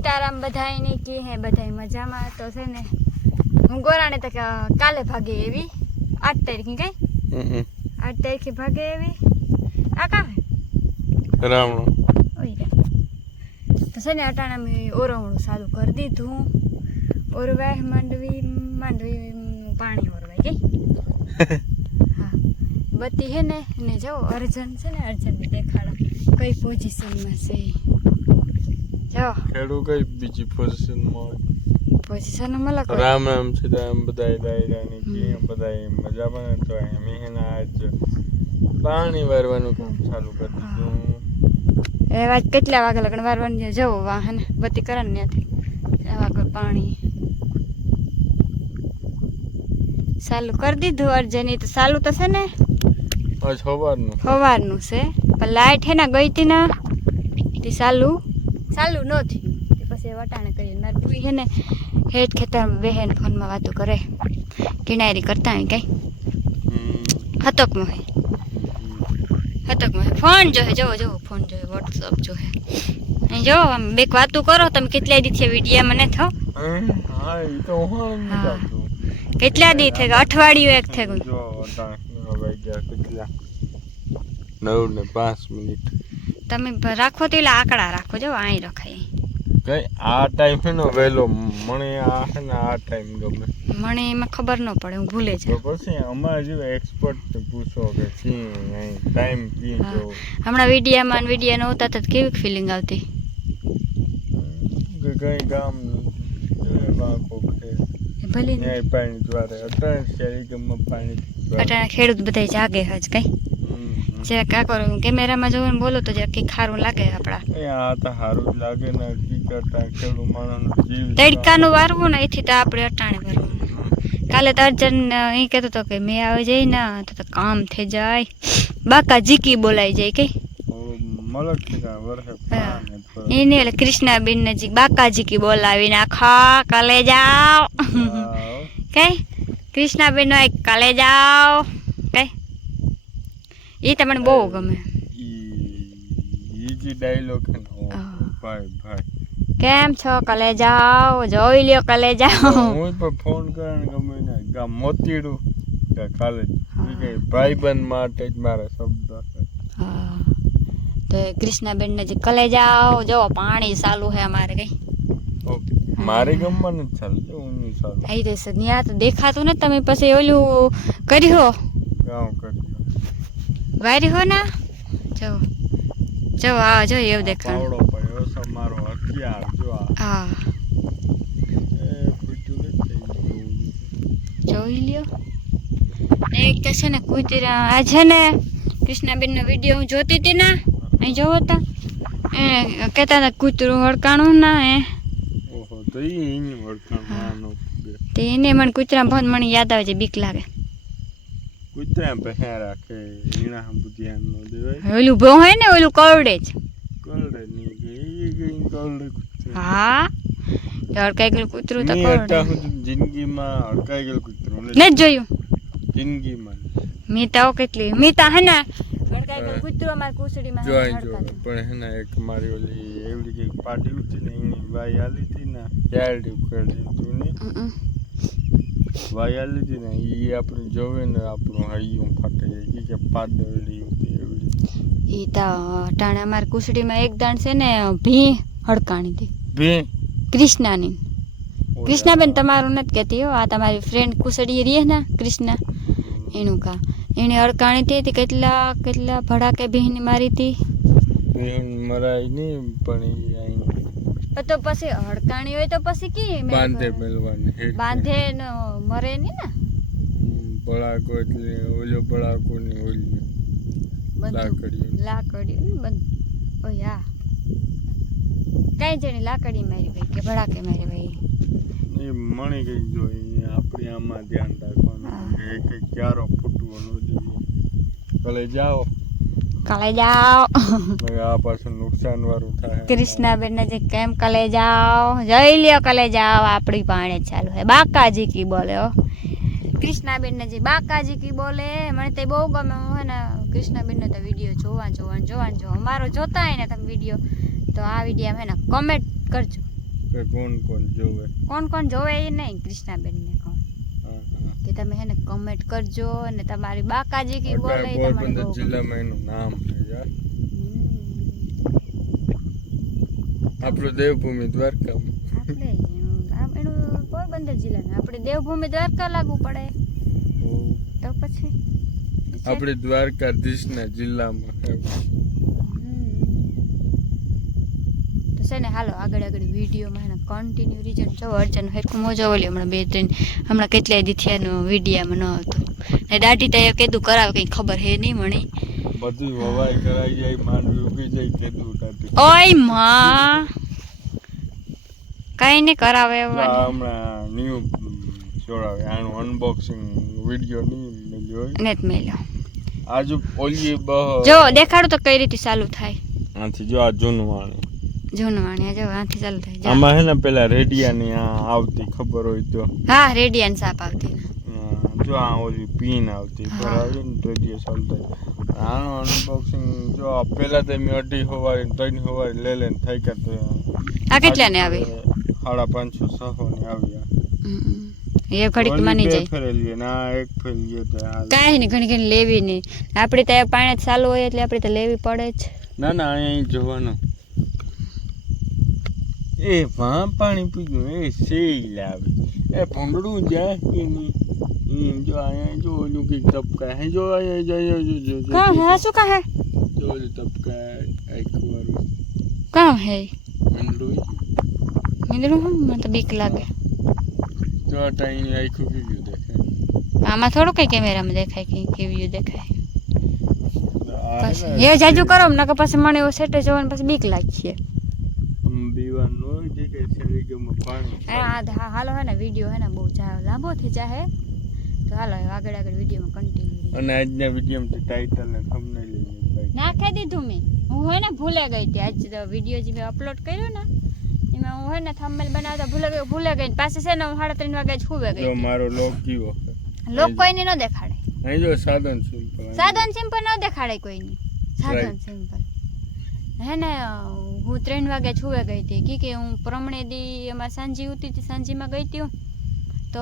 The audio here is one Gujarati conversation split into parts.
સીતારામ બધાયની કી હે બધાય મજામાં તો છે ને હું ગોરાને તો કાલે ભાગે એવી 8 તારીખની કઈ 8 તારીખે ભાગે એવી આ કા રાવણો ઓય તો છે ને અટાણા મેં ઓરવણું ચાલુ કરી દીધું ઓરવાય માંડવી પાણી ઓરવાય ગઈ હા બત્તી હે ને જો અર્જન છે ને અર્જન ને દેખાડો કઈ પોઝિશનમાં છે જો ખેડૂ કઈ બીજી પોઝિશન મળે રામ રામ સીતારામ બધાય દાયરાની કી બધાય મજામાં તો મેં આજ પાણી વારવાનું કામ ચાલુ કરી દીધું એ વાત કેટલા વાગે લગન વારવાની જવો વાહન બત્તી કરન નથી વાગે પાણી ચાલુ કરી દીધું અર્જની તો ચાલુ તો છે ને આજ સવારનું છે પણ લાઈટ હે ને ગઈ હતી ને તે ચાલુ ન થયું પછી વટાણે કરીને મારી ભૂઈ હે ને હેઠ ખેતરમાં બહેન ફોનમાં વાતો કરે કિનારી કરતા હોય કઈ હતકમાં ફોન જોહે જોવો ફોન જોહે વોટ્સઅપ જોહે અહીં જો આમ બેક વાતું કરો તમે કેટલા દી થયા વિડીયા મને થો હા એ તો હું કેટલા દી થયા અઠવાડિયું એક થઈ ગયું જો કેટલા 9:05 તમે રાખો તો એટલે આંકડા રાખો જો અહીં રખાય કઈ આ ટાઈમ હે ને વેલો મને આ હે ને આ ટાઈમ ગમે મને એમાં ખબર ન પડે હું ભૂલે તો પછી અમારા જેવા એક્સપર્ટ પૂછો કે કી ટાઈમ કી જો હમણાં વિડીયો નહોતા તો કેવી ફિલિંગ આવતી કે કઈ ગામ બાકો કે ભલે ન્યાય પાણી દ્વારે અટાણ શેરી ગમમાં પાણી અટાણે ખેડૂત બધા જાગે હજ કઈ જરા કા કરો કેમેરામાં જોઈને બોલો તો જરા કંઈક ખારું લાગે આપણા આ તો સારું જ લાગે ને કી કરતા ખેડૂત માણસનો જીવ તડકાનું વારવું ને એથી તો આપણે અટાણે ભરવું કાલે તો અર્જન એ કહેતો હતો કે મેં આવી જાય ને તો કામ થઈ જાય બાકા જીકી બોલાઈ જાય કઈ મલક ઠીકા વરહે એને એટલે કૃષ્ણાબેન નજીક બાકા જીકી બોલાવીને આખા કાલે જાઓ કઈ કૃષ્ણાબેન નો એક કાલે જાઓ કઈ એ તમને બહુ ગમે ઈ ડાયલોગ હે ભાઈ કેમ છો કાલે જાઓ જોઈ લ્યો કાલે જાઓ હું પણ ફોન કરીને ગમે ને ગામ મોતીડું કે કાલે કે ભાઈબંધ માટે જ મારા શબ્દ તો કૃષ્ણાબેન ને કાલે જાઓ જો પાણી ચાલુ હે અમારે કઈ મારે ગમવા નથી ચાલતું હું નહીં ચાલુ આઈ તો ત્યાં તો દેખાતું ને તમે પછી ઓલું કર્યો ગામ કર્યો વારી હો ના જો આ જો એવું દેખાણ પાવડો પડ્યો છે મારો હથિયાર જો હા એ ફૂટ્યું નથી જોઈ લ્યો એક તો છે ને કૂતરા આ છે ને કૃષ્ણાબેન નો વિડીયો હું જોતી હતી ને અહીં જોવો તા એ કહેતા હતા કૂતરું હડકાણું ના એ ઓહો તો એની હડકાણું તે એને મને કૂતરા ભન મને યાદ આવે છે બીક લાગે કૂતરા પહે રાખે ઈણા બુદ્ધિયાન નો દેવાય ઓલું ભો હોય ને ઓલું કરડે જ કરડે ની ગઈ કરડે કૂતરા હા હડકાઈ ગયેલું કૂતરું તો કરડે જિંદગીમાં હડકાઈ ગયેલું કૂતરું નથી જોયું જિંદગીમાં મીતા કેટલી મીતા હે ને હડકાઈ ગયેલું કૂતરું અમારી કુસડીમાં જોઈ પણ હે ને એક મારી ઓલી એવડી કઈ પાટી ઉઠી ને એની વાઈ આલી હતી ને ચાલડી ઉકેડી તું ને વાઈ આલી હતી ને એ આપણે જોવે ને આપણું હૈયું ફાટે જાય કે પાડળી હતી એવડી એ તો ટાણે અમારી કુસડીમાં એક દાણ છે ને ભી હડકાણી હતી ભી કૃષ્ણાબેન તમારું નથી કહેતી હો આ તમારી ફ્રેન્ડ કુસડી રહે ને કૃષ્ણા એનું કા એને હડકાણી હતી કેટલા ભડાકે ભીની મારી હતી મરાય નહીં પણ તો પછી હડકાણી હોય તો પછી કી બાંધે મેલવાની બાંધે ને મરે નહીં ને બળાકો એટલે ઓલો બળાકો ની ઓલી લાકડી બંધ ઓયા કઈ જણી લાકડી મારી ભાઈ કે ભડાકે મારી ભાઈ એ મણી ગઈ જો આપણે આમાં ધ્યાન રાખવાનું એક ક્યારો ફૂટવો ન જોઈએ કાલે જાઓ આ પાછું નુકસાન વાળું થાય કૃષ્ણાબેન ને જે કેમ કાલે જાઓ જઈ લ્યો કાલે જાઓ આપણી પાણે ચાલુ હે બાકાજી કી બોલે હો કૃષ્ણાબેન ને જે બાકાજી કી બોલે મને તો બહુ ગમે હે ને કૃષ્ણાબેન ને તો વિડીયો જોવા અમારો જોતા હોય ને તમે વિડીયો તો આ વિડીયો હે ને કમેન્ટ કરજો કે કોણ કોણ જોવે? કોણ જોવે એ નહીં, કૃષ્ણાબેનને કહું હા, હા. કે તમે હે ને કમેન્ટ કરજો અને તમારી બાકાજી કી બોલે અત્યારે એ તમારે પોરબંદર બહુ ગમે. જિલ્લામાં એનું નામ છે યાર. હમ. આપણું દેવભૂમિ દ્વારકામાં. આપણે એનું પોરબંદર જિલ્લાનું આપણે દેવભૂમિ દ્વારકા લાગુ પડે તો પછી આપણે દ્વારકાધીશના જિલ્લામાં છે. તો છે ને હાલો આગળ વિડીયોમાં એને કન્ટિન્યુ રીજન જો અર્ચન હેઠું મોજો ઓલી હમણાં 2-3 હમણાં કેટલાય દીથિયાનો વિડીયામાં ન હતો ને દાઢી તો એ કીધું કરાવે કંઈ ખબર હે નહીં મણી બધી વવાઈ કરાઈ જાય, માંડવી ઉગી જાય, કેદું કાઢી. ઓય માં કઈ નહીં કરાવે જો એવા આ હમણાં ન્યૂ જોડાવે આનું અનબોક્સિંગ વિડીયો નહીં મળ્યો હોય. નેત મેલ્યો આજુ ઓલી જો દેખાડું તો કઈ રીતે ચાલુ થાય. આથી જો આ જૂનવાણી જૂનવાણી જો આથી ચાલુ થાય. જા. આમાં હે ને પેલા રેડિયાની આ આવતી ખબર હોય તો હા રેડિયન સાપ આવતી ને. જો આ ઓલી પીન આવતી હા. ભરાવી ને રેડિયો ચાલુ થાય. આનું અનબોક્સિંગ જો આ પેલા તો મેં 250 વાળી 300 વાળી લઈ લઈને થઈ ગયા તો આ કેટલા ને આવી 550-600 ની આવી આ. એ ઘડીક માની બે જાય ફેરેલી ને આ એક ફેરેલી તો હાલ. કાંઈ નહીં ઘણી ઘણી લેવી નહીં આપણે તો પાણી જ ચાલુ હોય એટલે આપણે તો લેવી પડે જ. ના ના અહીંયા જોવાનું એ વાં પાણી પીગું એ સેલ આવી એ ભૂંડડું જાય કે નહીં જો અહીંયા જો ઓલું કંઈક ટપકા હે જો અહીંયા જો કાં હે શું કાં હે જો ઓલું ટપકા આખું વાળું કાં હે ભૂંડડું નીંદડું હું મને તો બીક લાગે. જો આ ટાઈમ આખું કીધું દેખાય. આમાં થોડું કઈ કેમેરામાં દેખાય કે કેવી દેખાય આ બસ એ જાજુ કરો નકર પછી મને એવું સેટે જોવાનું પછી બીક લાગશે. દીવાનું હોય જે કઈ શેરી ગયું પાણી હાલો હે ને વિડીયો હે ને બહુ લાંબો થઈ જાય તો હાલો આગળ વિડીયોમાં કન્ટિન્યુ. અને આજના વિડીયોમાં ટાઇટલ ને થંબનેલ નાખી દીધું મેં હું હે ને ભૂલે ગઈ હતી આજ વિડીયો જે મેં અપલોડ કર્યો ને એમાં હું હે ને થંબનેલ બનાવતા ભૂલે ગઈ પાછી છે ને હું 3:30 વાગે જ ખૂબે ગઈ. જો મારો લોક કીવો લોક કોઈને ન દેખાડે. અહીં જો સાધન સિમ્પલ ન દેખાડે કોઈની સાધન સિમ્પલ હે ને હું 3 વાગે છુવે ગઈ હતી કે હું પ્રમણે દી એમાં સાંજી ઉતી હતી સાંજીમાં ગઈ હતી તો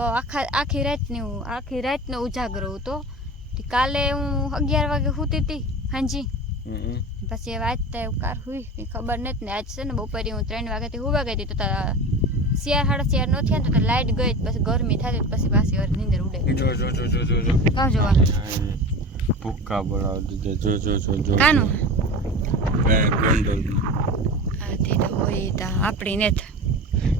આખી રાતનો ઉજાગરો હતો. કાલે હું 11 વાગે સૂતી હતી સાંજી પછી હવે આજ તો કાર હુઈ કંઈ ખબર નથી ને આજ છે ને બપોરે હું 3 વાગ્યાથી હુવા ગઈ હતી તો 4:30 નો થયા ને તો લાઇટ ગઈ પછી ગરમી થતી પછી પાછી વાર નીંદર ઉડે. જો કાં જોવા ભૂક્કા બનાવી દીધા જો કાનું ગોંડલ હા તે તો હોય તો આપણી ને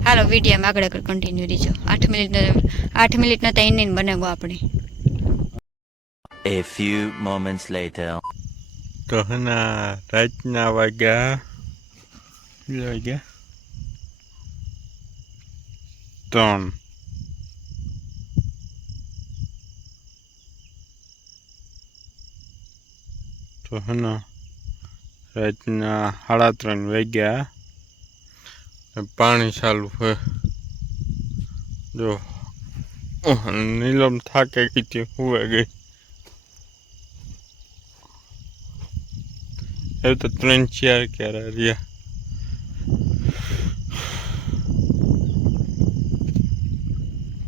હાલો વિડીયોમાં આગળ કન્ટિન્યુ રહીજો 8 મિનિટનો તો ઇન્ડિયન બનેગો આપણે. A few moments later. તો હના રાતના વાગ્યા 3 તો હના રાતના 3:30 વાગ્યા પાણી ચાલુ છે જો નીલમ થાકે ગઈ હુવે ગઈ એ તો 3-4 ક્યારે રહ્યા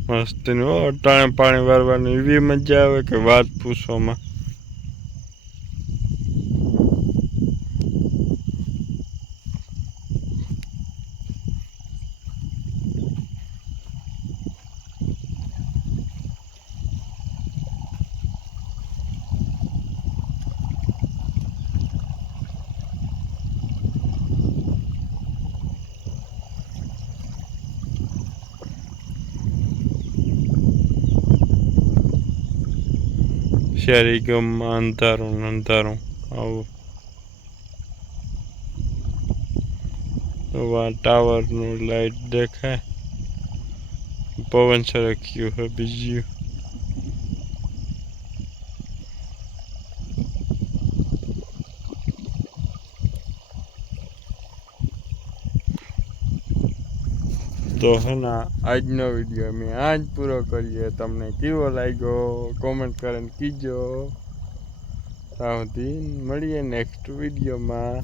મસ્ત ને ટાણે પાણી વારવાની એવી મજા આવે કે વાત પૂછવામાં. શહેરી ગામમાં અંધારું આવું ટાવરનું લાઈટ દેખાય પવન સરક્યું હોય બીજું તો હે ને આજનો વિડીયો અમે આજ પૂરો કરીએ. તમને કેવો લાગ્યો કોમેન્ટ કરીને કીજો. ત્યાં સુધી મળીએ નેક્સ્ટ વિડીયોમાં.